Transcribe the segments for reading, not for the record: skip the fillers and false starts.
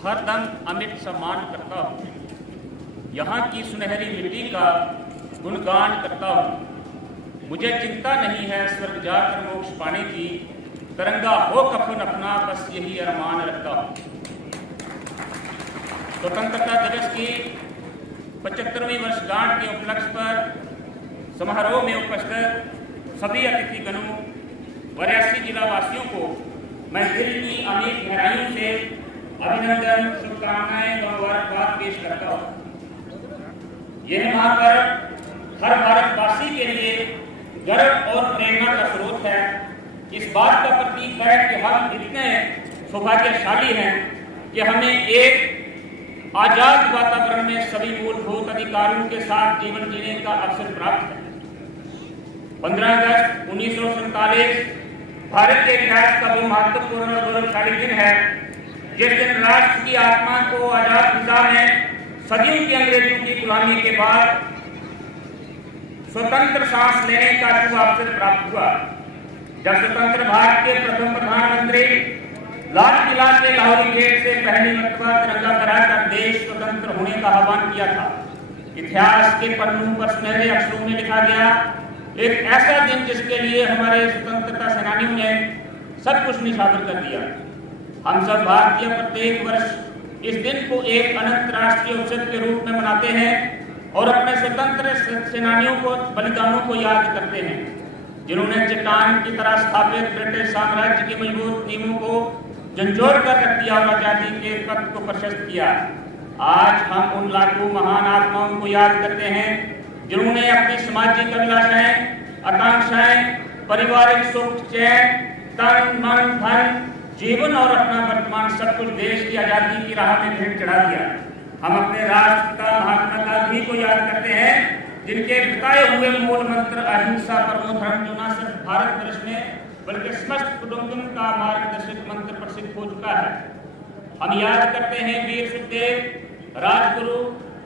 हरदम अमिट सम्मान करता हूँ, यहाँ की सुनहरी मिट्टी का गुणगान करता हूँ। मुझे चिंता नहीं है स्वर्ग जाकर मोक्ष पाने की, तिरंगा हो कफन अपना बस यही अरमान रखता हूँ। स्वतंत्रता दिवस की 75वीं वर्षगांठ के उपलक्ष्य पर समारोह में उपस्थित सभी अतिथिगणों व रियासी जिला वासियों को मैं दिल की अमीर गहराइयों से अभिनंदन, शुभकामनाएं व मुबारकबाद पेश करता हूँ। यह महापर्व हर भारतवासी के लिए गर्व और प्रेरणा का स्रोत है। इस बात का प्रतीक है कि हम इतने सौभाग्यशाली हैं कि हमें एक आजाद वातावरण में सभी मूलभूत अधिकारों के साथ जीवन जीने का अवसर प्राप्त है। 15 अगस्त 1947 भारत के इतिहास का वो महत्वपूर्ण और गौरवशाली दिन है जिस दिन राष्ट्र की आत्मा को आजाद फिजा में सदियों की अंग्रेजों की गुलामी के बाद स्वतंत्र सांस लेने का शुभ अवसर प्राप्त हुआ। जब स्वतंत्र भारत के प्रथम प्रधानमंत्री लाल किला के लाहौरी गेट से पहली मर्तबा तिरंगा फहराकर देश स्वतंत्र होने का आह्वान किया था, इतिहास के पन्नों पर सुनहरे अक्षरों में लिखा गया एक ऐसा दिन जिसके लिए हमारे स्वतंत्रता सेनानियों ने सब कुछ निछावर कर दिया। हम सब भारतीय प्रत्येक वर्ष इस दिन को एक अनंत राष्ट्रीय उत्सव के रूप में मनाते हैं और अपने स्वतंत्र सेनानियों को बलिदानों को याद करते हैं, जिन्होंने चट्टान की तरह स्थापित ब्रिटिश साम्राज्य के मजबूत नींवों को झंझोड़ कर रख दिया और आजादी के पथ को प्रशस्त किया। आज हम उन लाखों महान आत्माओं को याद करते हैं जिन्होंने अपनी सामाजिक अभिलाषाएं, आकांक्षाएं, पारिवारिक सुख चैन, तन मन धन, जीवन और अपना वर्तमान सब कुछ देश की आजादी की राह में भेंट चढ़ा दिया। हम अपने राष्ट्रपिता महात्मा गांधी को याद करते हैं जिनके बताए हुए मूल मंत्र अहिंसा परमो धर्म जो न सिर्फ भारत वर्ष में बल्कि समस्त कुटुंबों का मार्गदर्शक मंत्र प्रसिद्ध हो चुका है। हम याद करते हैं वीर सुखदेव, राजगुरु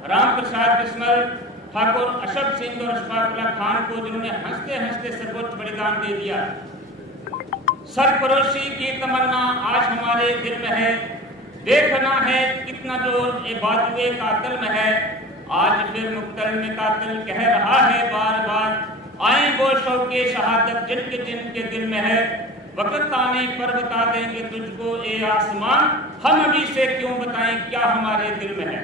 राम प्रसाद बिस्मिल, ठाकुर अशोक सिंह और अशफाकुल्लाह खान को जिन्होंने हंसते हंसते सर्वोच्च बलिदान दे दिया। सरफरोशी की तमन्ना आज हमारे दिल में है, देखना है कितना जोर ये बाजुए कातिल में है। आज फिर मुक्तल में कातिल कह रहा है बार बार, आए वो शौके शहादत जिनके दिल में है, वक्त आने पर बता देंगे तुझको ए आसमान, हम अभी से क्यों बताएं क्या हमारे दिल में है।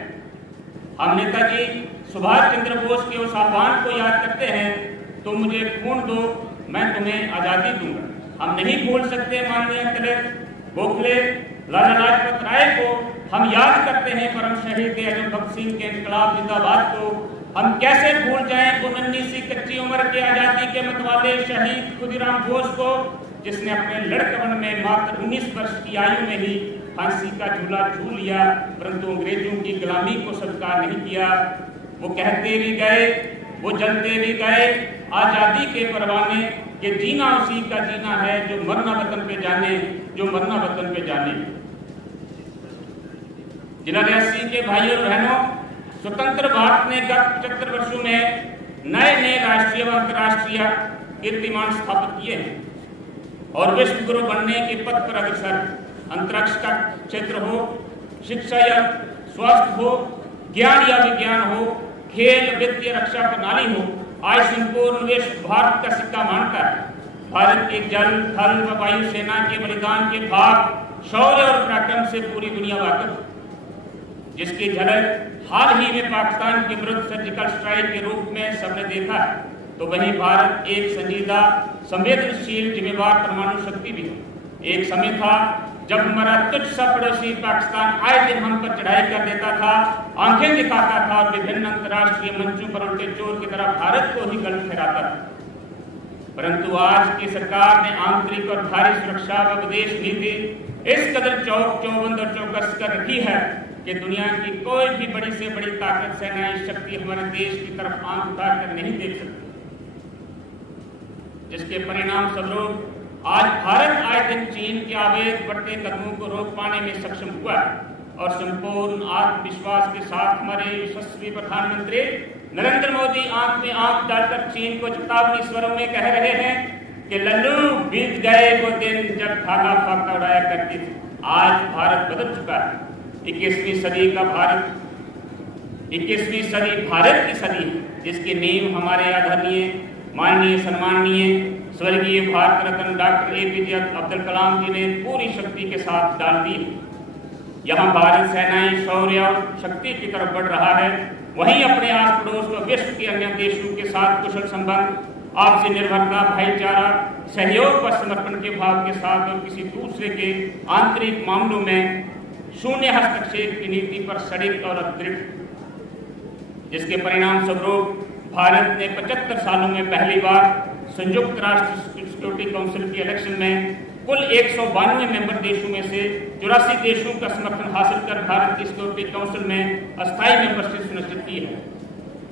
हम नेताजी सुभाष चंद्र बोस के उस आह्वान को याद करते हैं, तो मुझे खून दो मैं तुम्हें आजादी दूंगा। हम नहीं भूल सकते माननीय तिलक, गोखले, लाला लाजपत राय को। हम याद करते हैं परम शहीद अजय भगत सिंह के इनकलाब जिंदाबाद को। हम कैसे भूल जाएं वो नन्ही सी कच्ची उम्र के आजादी के मतवाले शहीद खुदीराम बोस को, जिसने अपने लड़कपन में मात्र 19 वर्ष की आयु में ही फांसी का झूला झूल लिया, परंतु अंग्रेजों की गुलामी को स्वीकार नहीं किया। वो कहते भी गए, वो जलते भी गए, आजादी के परवाने कि जीना उसी का जीना है जो मरना वतन पे जाने, जो मरना वतन पे जाने। जिला रियासी के भाइयों और बहनों, स्वतंत्र भारत ने गत 75 वर्षों में नए नए राष्ट्रीय व अंतर्राष्ट्रीय कीर्तिमान स्थापित किए हैं और विश्व गुरु बनने के पथ पर अग्रसर। अंतरिक्ष का क्षेत्र हो, शिक्षा या स्वास्थ्य हो, ज्ञान या विज्ञान हो, खेल, वित्तीय, रक्षा प्रणाली हो, आज संपूर्ण विश्व भारत का सिक्का मानता है। भारत के जल, थल व वायु सेना के बलिदान के भाग, शौर्य और पराक्रम से पूरी दुनिया वाकिफ, जिसकी झलक हाल ही में पाकिस्तान के विरुद्ध सर्जिकल स्ट्राइक के रूप में सबने देखा है। तो वहीं भारत एक संजीदा, संवेदनशील, जिम्मेवार परमाणु शक्ति भी है। एक समय था जब हमारा तुच्छ सा पड़ोसी पाकिस्तान आए दिन हम पर चढ़ाई कर देता था, आंखें दिखाता था और विभिन्न अंतर्राष्ट्रीय मंचों पर उल्टे चोर की तरह भारत को ही गलत ठहराता था। परंतु आज की सरकार ने आंतरिक और बाहरी सुरक्षा व विदेश नीति इस कदर चौबंद और चौकस कर रखी है कि दुनिया की कोई भी बड़ी से बड़ी ताकत, सेनाई शक्ति हमारे देश की तरफ आंख उठाकर नहीं देख सकती, जिसके परिणाम स्वरूप आज भारत आए दिन चीन के अवैध बढ़ते कदमों को रोक पाने में सक्षम हुआ और संपूर्ण आत्मविश्वास के साथ हमारे यशस्वी प्रधानमंत्री नरेंद्र मोदी आंख में आंख डालकर चीन को चेतावनी स्वरों में कह रहे हैं कि लल्लू बीत गए वो दिन जब धागा फाका उड़ाया करती थी। आज भारत बदल चुका है। 21वीं सदी भारत की सदी है, जिसकी नींव हमारे आदरणीय माननीय सम्माननीय स्वर्गीय भारत रत्न डॉक्टर APJ अब्दुल कलाम जी ने पूरी शक्ति के साथ डाल दी है। यहाँ भारत सेनाएं शौर्य और शक्ति की तरफ बढ़ रहा है, वहीं अपने आस पड़ोस व विश्व के अन्य देशों के साथ कुशल संबंध, आपसी निर्भरता, भाईचारा, सहयोग व समर्पण के भाव के साथ और किसी दूसरे के आंतरिक मामलों में शून्य हस्तक्षेप की नीति पर सड़क और दृढ़, जिसके परिणाम स्वरूप भारत ने 75 सालों में पहली बार संयुक्त राष्ट्र सिक्योरिटी काउंसिल के इलेक्शन में कुल 192 मेंबर देशों में से 84 देशों का समर्थन हासिल कर भारत की सिक्योरिटी काउंसिल में अस्थायी मेंबरशिप सुनिश्चित की है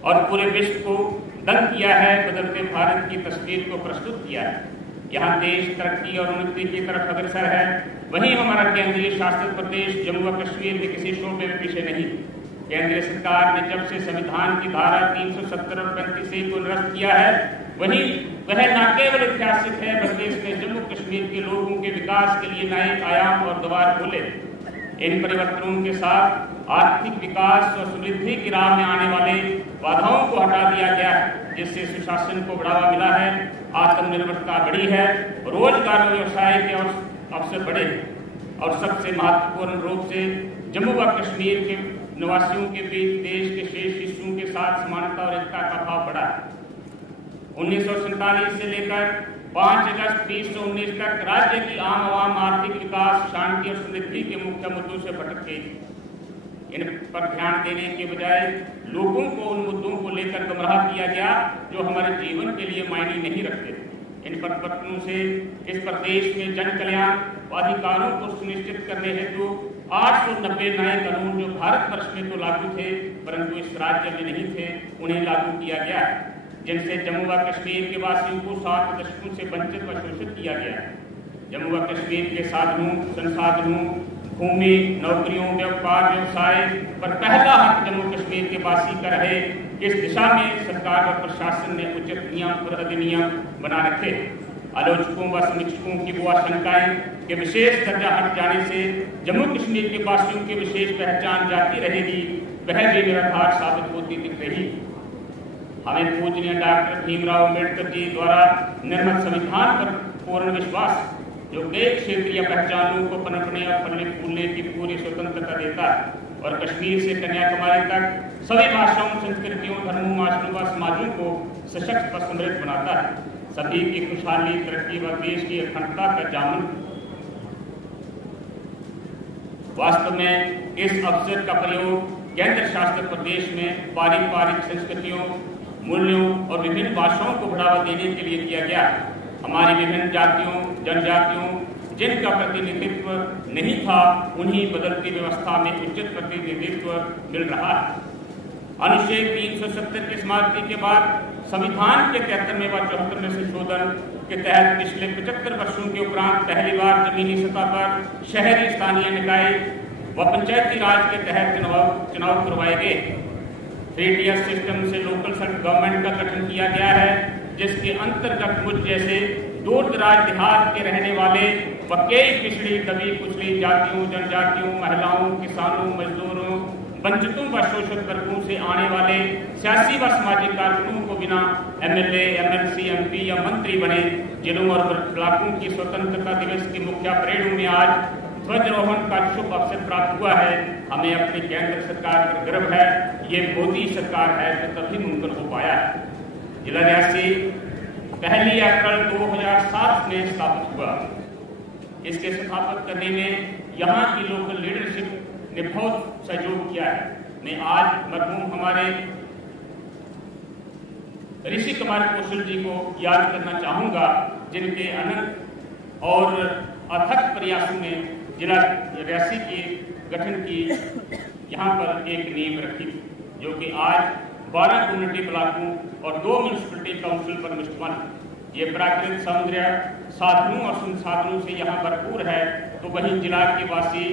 और पूरे विश्व को दंग किया है, बदलते भारत की तस्वीर को प्रस्तुत किया है। यहाँ देश तरक्की और उन्नति की तरफ अग्रसर है, वहीं हमारा केंद्रीय शासित प्रदेश जम्मू व कश्मीर में किसी शोबे में पीछे नहीं। केंद्रीय सरकार ने जब से संविधान की धारा 370 और 35 को निरस्त किया है, वहीं वह न केवल ऐतिहासिक है बल्कि इसमें जम्मू कश्मीर के लोगों के विकास के लिए नए आयाम और द्वार खोले। इन परिवर्तनों के साथ आर्थिक विकास और समृद्धि की राह में आने वाले बाधाओं को हटा दिया गया है, जिससे सुशासन को बढ़ावा मिला है, आत्मनिर्भरता बढ़ी है, रोजगार और व्यवसाय के अवसर बढ़े और सबसे महत्वपूर्ण रूप से जम्मू व कश्मीर के निवासियों के बीच देश के शेष हिस्सों के साथ समानता और एकता का भाव बढ़ा। 1947 से लेकर 5 अगस्त 2019 तक राज्य की आम आवाम आर्थिक विकास, शांति और समृद्धि के मुख्य मुद्दों से भटक गई। इन पर ध्यान देने के बजाय लोगों को उन मुद्दों को लेकर गुमराह किया गया जो हमारे जीवन के लिए मायने नहीं रखते। इन परिवर्तनों से इस प्रदेश में जन कल्याण व अधिकारों को सुनिश्चित करने हेतु 890 नए कानून जो भारत वर्ष में तो लागू थे परंतु इस राज्य में नहीं थे, उन्हें लागू किया गया, जिनसे जम्मू व कश्मीर के वासियों को 7 दशकों से वंचित व शोषित किया गया। जम्मू व कश्मीर के साधनों, संसाधनों, भूमि, नौकरियों, व्यापार, व्यवसाय पर पहला हक जम्मू कश्मीर के वासी का रहे, इस दिशा में सरकार और प्रशासन ने उचित नियम और अधिनियम बना रखे। आलोचकों व समीक्षकों की वो आशंकाएं कि विशेष दर्जा हट जाने से जम्मू कश्मीर के वासियों की विशेष पहचान जाती रहेगी, वह भी निराधार साबित होती दिख रही। हमें पूजनीय डॉक्टर भीमराव अम्बेडकर जी द्वारा निर्मित संविधान पर पूर्ण विश्वास, जो कई क्षेत्रीय पहचानों को पनपने और फलने फूलने की पूरी स्वतंत्रता देता है और कश्मीर से कन्याकुमारी तक सभी भाषाओं, संस्कृतियों, धर्मों, आश्रमों व समाजों को सशक्त व समृद्ध बनाता है, सभी की खुशहाली, तरक्की व देश की अखंडता का जामन। वास्तव में इस अवसर का प्रयोग केंद्र शासित प्रदेश में पारंपरिक संस्कृतियों, मूल्यों और विभिन्न भाषाओं को बढ़ावा देने के लिए किया गया। हमारी विभिन्न जातियों, जनजातियों जिनका प्रतिनिधित्व नहीं था, उन्हीं बदलती व्यवस्था में उचित प्रतिनिधित्व मिल रहा है। अनुच्छेद 370 की समाप्ति के बाद संविधान के 73वें व 74वें संशोधन के तहत पिछले 75 वर्षों के उपरांत पहली बार जमीनी सतह पर शहरी स्थानीय निकाय व पंचायती राज के तहत चुनाव करवाए गए। 3 सिस्टम से लोकल सेल्फ गवर्नमेंट का गठन किया गया है, जिसके अंतर्गत मुझ जैसे दूर दराज देहात के रहने वाले व कई पिछड़ी, दबी कुचली जातियों, जनजातियों, महिलाओं, किसानों, मजदूरों, वंचितों व शोषित वर्गों से आने वाले सियासी व सामाजिक कारकुनों को बिना MLA, MLC, MP या मंत्री बने जिलों और ब्लॉकों की स्वतंत्रता दिवस की मुख्य परेड में आज ध्वजारोहण का शुभ अवसर प्राप्त हुआ है। हमें अपनी केंद्र सरकार पर गर्व है। ये मोदी सरकार है तो तभी मुमकिन हो पाया है। जिला रियासी 1 अप्रैल 2007 में स्थापित हुआ। इसके स्थापित करने में यहाँ की लोकल लीडरशिप ने बहुत सहयोग किया है। मैं आज मरहूम हमारे ऋषि कुमार कौशल जी को याद करना चाहूँगा, जिनके अनंत और अथक प्रयासों ने जिला रियासी के गठन की यहाँ पर एक नींव रखी, जो कि आज 12 कम्युनिटी ब्लॉकों और 2 म्यूनिसिपलिटी काउंसिल पर मुश्तमिल। ये प्राकृतिक सौंदर्य, साधनों और संसाधनों से यहाँ भरपूर है, तो वहीं जिला के वासी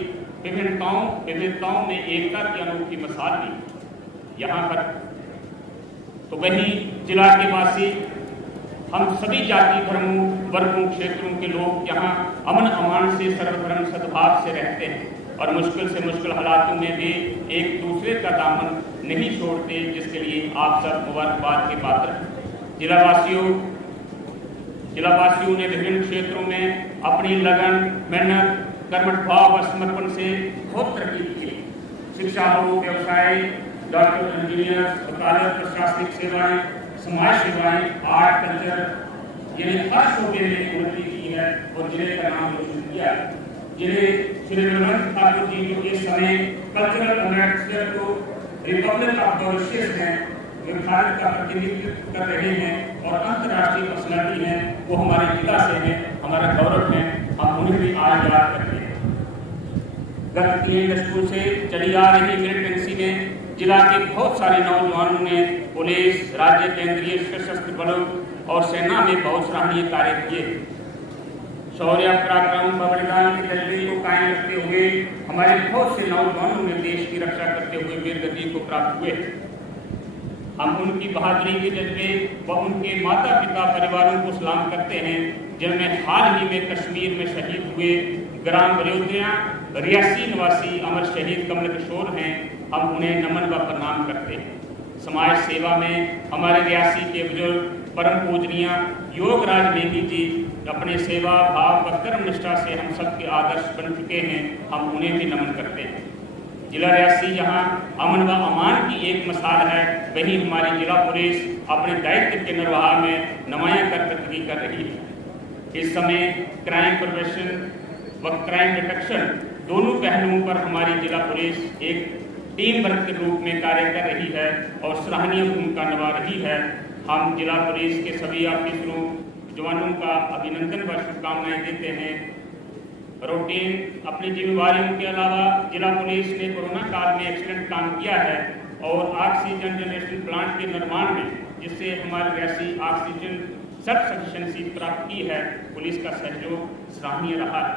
विभिन्नताओं में एकता की अनोखी मिसाल दी यहाँ पर। तो वहीं जिला के वासी हम सभी जाति, धर्मों, वर्गों, क्षेत्रों के लोग यहाँ अमन अमान से सर्वधर्म सद्भाव से रहते हैं। और मुश्किल से मुश्किल हालातों में भी एक दूसरे का दामन नहीं छोड़ते, जिसके लिए आप सब मुबारकबाद के पात्र हैं। जिलावासियों ने विभिन्न क्षेत्रों में अपनी लगन, मेहनत, कर्मठ भाव और समर्पण से बहुत तरक्की की। शिक्षा हो, व्यवसाय, डॉक्टर, इंजीनियर, वकालत, प्रशासनिक सेवाएं, समाज सेवाएं, आर्ट, कल्चर, यानी हर शोबे में उन्नति की है और जिले का नाम रोशन किया। जिले श्री रघुवंश ठाकुर जी जो इस समय कल्चरल एम्बेसडर को रिपब्लिक ऑफ मॉरिशस हैं, वे भारत का प्रतिनिधित्व कर रहे हैं और अंतर्राष्ट्रीय पर्सनालिटी हैं, वो हमारे जिला से हैं, हमारा गौरव है, हम उन्हें भी आज याद करते हैं। गत 3 दशकों से चली आ रही मिलिटेंसी में जिला के बहुत सारे नौजवानों ने पुलिस, राज्य, केंद्रीय सशस्त्र बलों और सेना में बहुत सराहनीय कार्य किए। शौर्य, पराक्रम, बलिदान के जज्बे को कायम रखते हुए हमारे बहुत से नौजवानों ने देश की रक्षा करते हुए वीरगति को प्राप्त हुए। हम उनकी बहादुरी के जज्बे व उनके माता पिता परिवारों को सलाम करते हैं, जिनमें हाल ही में कश्मीर में शहीद हुए ग्राम बलियोदिया रियासी निवासी अमर शहीद कमल किशोर हैं। हम उन्हें नमन व प्रणाम करते हैं। समाज सेवा में हमारे रियासी के बुजुर्ग परम पूजनीय योगराज नेगी जी अपने सेवा भाव व कर्म निष्ठा से हम सबके आदर्श बन चुके हैं, हम उन्हें भी नमन करते हैं। जिला रियासी जहां अमन व अमान की एक मिसाल है, वहीं हमारी जिला पुलिस अपने दायित्व के निर्वाह में नुमायां कारकर्दगी कर रही है। इस समय क्राइम प्रिवेंशन व क्राइम डिटेक्शन दोनों पहलुओं पर हमारी जिला पुलिस एक टीम वर्क के रूप में कार्य कर रही है और सराहनीय भूमिका निभा रही है। हम जिला पुलिस के सभी ऑफिसरों, जवानों का अभिनंदन व शुभकामनाएं देते हैं। रूटीन अपनी जिम्मेवारियों के अलावा जिला पुलिस ने कोरोना काल में एक्सीलेंट काम किया है और ऑक्सीजन जनरेशन प्लांट के निर्माण में, जिससे हमारे रियासी ऑक्सीजन सेल्फ सफिशिएंसी प्राप्त की है, पुलिस का सहयोग सराहनीय रहा है।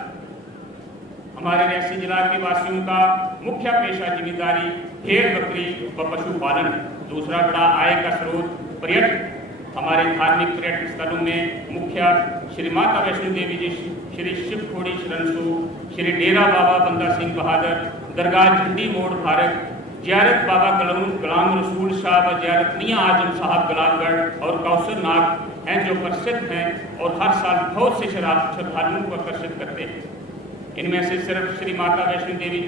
हमारे रियासी जिला के वासियों का मुख्य पेशा जिम्मेदारी भेड़ बकरी व पशुपालन है। दूसरा बड़ा आय का स्रोत पर्यटन। हमारे धार्मिक पर्यटन स्थलों में मुख्य श्री माता वैष्णो देवी जी, श्री शिव खोड़ी शरणसू, श्री डेरा बाबा बंदा सिंह बहादुर, दरगाह झंडी मोड़ भारत, जियारत बाबा गुलाम रसूल शाह व जियारत मियां आजम साहब गुलाबगढ़ और कौसर नाग हैं, जो प्रसिद्ध हैं और हर साल बहुत से श्रद्धालुओं को आकर्षित करते हैं। इनमें से सिर्फ श्री माता वैष्णो देवी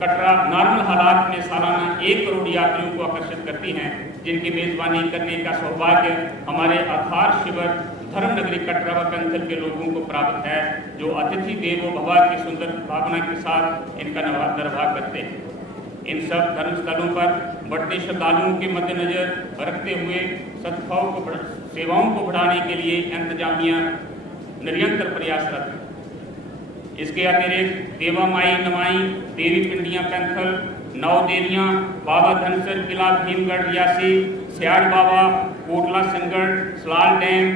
कटरा नॉर्मल हालात में सालाना 1 करोड़ यात्रियों को आकर्षित करती हैं, जिनकी मेजबानी करने का सौभाग्य हमारे आधार शिविर धर्मनगरी कटरा व कंथल के लोगों को प्राप्त है, जो अतिथि देवो भव की सुंदर भावना के साथ इनका निर्वाह करते हैं। इन सब धर्म स्थलों पर बढ़ते श्रद्धालुओं के मद्देनजर रखते हुए सद्भाव को सेवाओं को बढ़ाने के लिए इंतजामिया निरंतर प्रयासरत है। इसके अतिरिक्त देवा माई नमाई, देवी पिंडियां कंथल, नौ देवियां, बाबा धनसर किला भीमगढ़ रियासी, सियाड़ बाबा, कोटला संगढ़, सलाल डैम,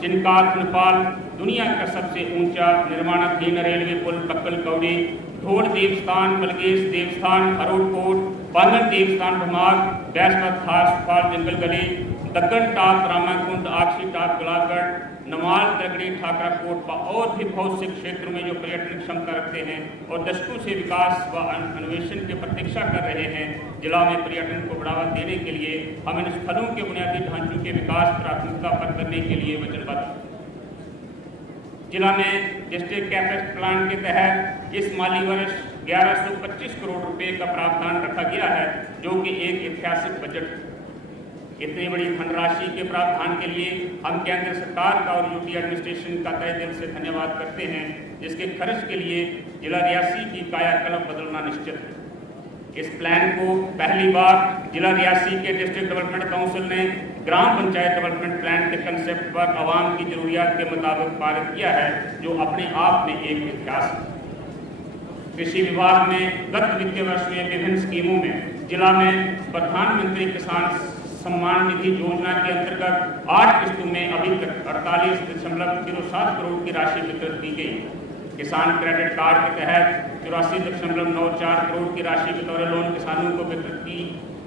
चिनकात नेपाल, दुनिया का सबसे ऊंचा निर्माणाधीन रेलवे पुल बक्कल कौड़ी, ढोल देवस्थान, बलगेश देवस्थान, हरोडकोट, पांगन देवस्थान भमाग, बैसपत खास जंगल गली, दक्कन टॉप रामाकुंड, आक्षी टॉप गुलाबगढ़, नमाल तगड़ी ठाकरा कोट और भी बहुत से क्षेत्रों में जो पर्यटन क्षमता रखते हैं और दशकों से विकास व अन्वेषण की प्रतीक्षा कर रहे हैं। जिला में पर्यटन को बढ़ावा देने के लिए हम इन स्थलों के बुनियादी ढांचों के विकास प्राथमिकता पर करने के लिए वचनबद्ध। जिला में डिस्ट्रिक्ट कैपेक्स प्लान के तहत इस माली वर्ष 1125 करोड़ रुपए का प्रावधान रखा गया है, जो कि एक ऐतिहासिक बजट। इतनी बड़ी धनराशि के प्रावधान के लिए हम केंद्र सरकार का और यूपी एडमिनिस्ट्रेशन का तहे दिल से धन्यवाद करते हैं, जिसके खर्च के लिए जिला रियासी की कायाकल्प बदलना निश्चित है। इस प्लान को पहली बार जिला रियासी के डिस्ट्रिक्ट डेवलपमेंट काउंसिल ने ग्राम पंचायत डेवलपमेंट प्लान के कंसेप्ट पर आवाम की जरूरियात के मुताबिक पारित किया है, जो अपने आप में एक इतिहास है। कृषि विभाग में गत वित्तीय वर्ष में विभिन्न स्कीमों में जिला में प्रधानमंत्री किसान सम्मान निधि योजना के अंतर्गत 8 किस्तों में अभी तक 48.07 करोड़ की राशि वितरित की गई। किसान क्रेडिट कार्ड के तहत 84.94 करोड़ की राशि बतौर लोन किसानों को वितरित की।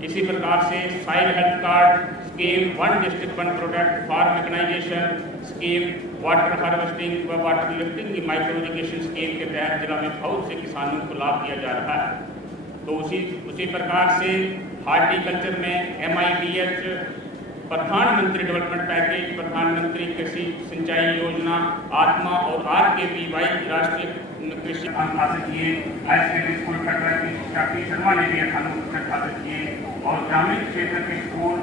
इसी प्रकार से soil health card scheme, 1 district 1 product for mechanisation scheme water harvesting व वाटर लिफ्टिंग की माइक्रो इरिगेशन स्कीम के तहत जिला में बहुत से किसानों को लाभ दिया जा रहा है। तो उसी प्रकार से हार्टिकल्चर में MIDH प्रधानमंत्री डेवलपमेंट पैकेज, प्रधानमंत्री कृषि सिंचाई योजना, आत्मा और RKVY राष्ट्रीय कृषि हासिल किए। हाई स्कूल कटरा की शाकी शर्मा ने भी 98% हासिल किए और ग्रामीण क्षेत्र के स्कूल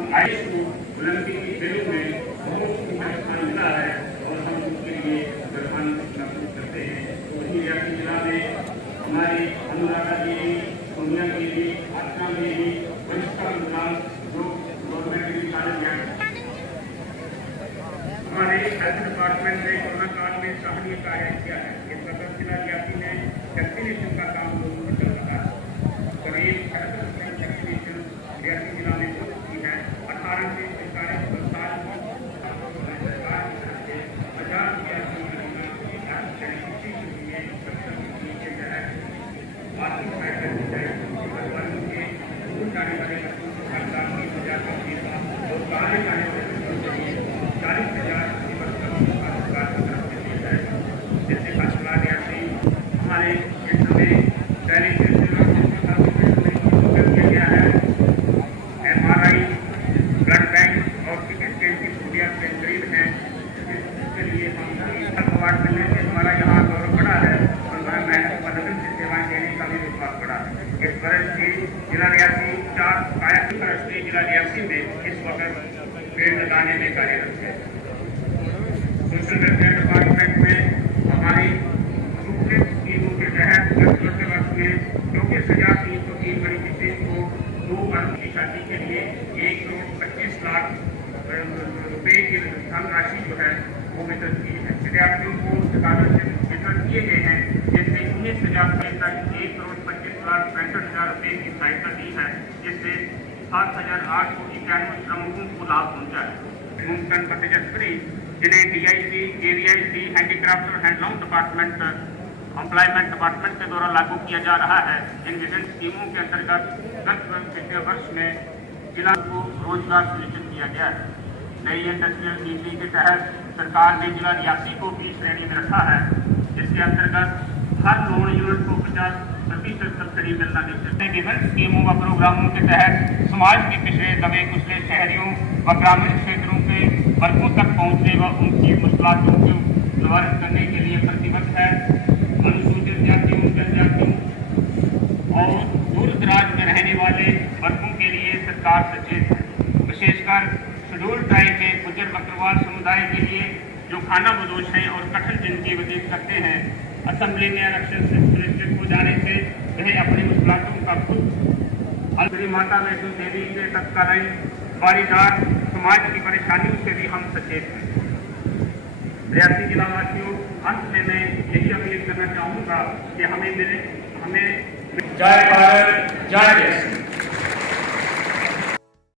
ओलंपिक की खेलों में बहुत स्थान मिला है और हम उसके लिए गर्वान करते हैं। वहीं रियासी जिला में हमारी अनुराधा देवी, सोनिया देवी, आत्मा देवी, वरिष्ठा मुलाम जो गवर्नमेंट की हमारे हेल्थ डिपार्टमेंट ने कोरोना काल में सराहनीय कार्य किया है। इस वक्त जिला रियासी में वैक्सीनेशन का काम लोगों चल रहा है। करीब 68% वैक्सीनेशन रियासी जिला में हो चुकी है। 18 से 45 साल जिला रियासी 4 कायाकल्प राष्ट्रीय जिला रियासी में इस वक्त पेड़ लगाने में कार्यरत है। सोशल वेलफेयर डिपार्टमेंट में हमारी मुख्य स्कीमों के तहत गत वर्ष में 24,303 बड़ी किसी को 2 करोड़ की शादी के लिए 1,25,00,000 रुपए की धनराशि जो है वो वितरित की है। विद्यार्थियों को स्कॉलरशिप वितरित किए गए हैं, जिससे 19,000 तक 1,25,65,000 रुपए की सहायता दी है, जिससे 7,891 श्रमिकों को लाभ पहुंचा है। मुमकिन प्रतिजस्त्री जिन्हें DIC, AVIC, हैंडीक्राफ्ट और हैंडलूम डिपार्टमेंट, एम्प्लॉयमेंट डिपार्टमेंट के द्वारा लागू किया जा रहा है। इन विभिन्न स्कीमों के अंतर्गत गत वित्तीय वर्ष में जिला को रोजगार सुनिश्चित किया गया है। नई इंडस्ट्रियल नीति के तहत सरकार ने जिला रियासी को भी श्रेणी में रखा है, जिसके अंतर्गत हर लोन यूनिट को 50% सब्सिडी मिलना निश्चित है। विभिन्न स्कीमों व प्रोग्रामों के तहत समाज के पिछड़े दबे कुचले शहरियों व ग्रामीण क्षेत्रों के वर्गों तक पहुँचने व उनकी मुश्किलों को निवारित करने के लिए प्रतिबद्ध है। अनुसूचित जातियों, जनजातियों और दूर दराज में रहने वाले वर्गों के लिए सरकार सचेत है। विशेषकर शेड्यूल ट्राइब में गुज्जर बकरवाल समुदाय के लिए जो खाना बदोश हैं और कठिन जिंदगी व्यतीत करते हैं, असेंबली में आरक्षण से सुनिश्चित हो जाने से वह अपनी मुश्किलों का खुद श्री माता वैष्णो देवी के तत्कालीन वारीदार समाज की परेशानियों से भी हम सचेत हैं। रियासी जिला वासियों, अंत में मैं यही अपील करना चाहूँगा कि हमें जय भारत, जय देश।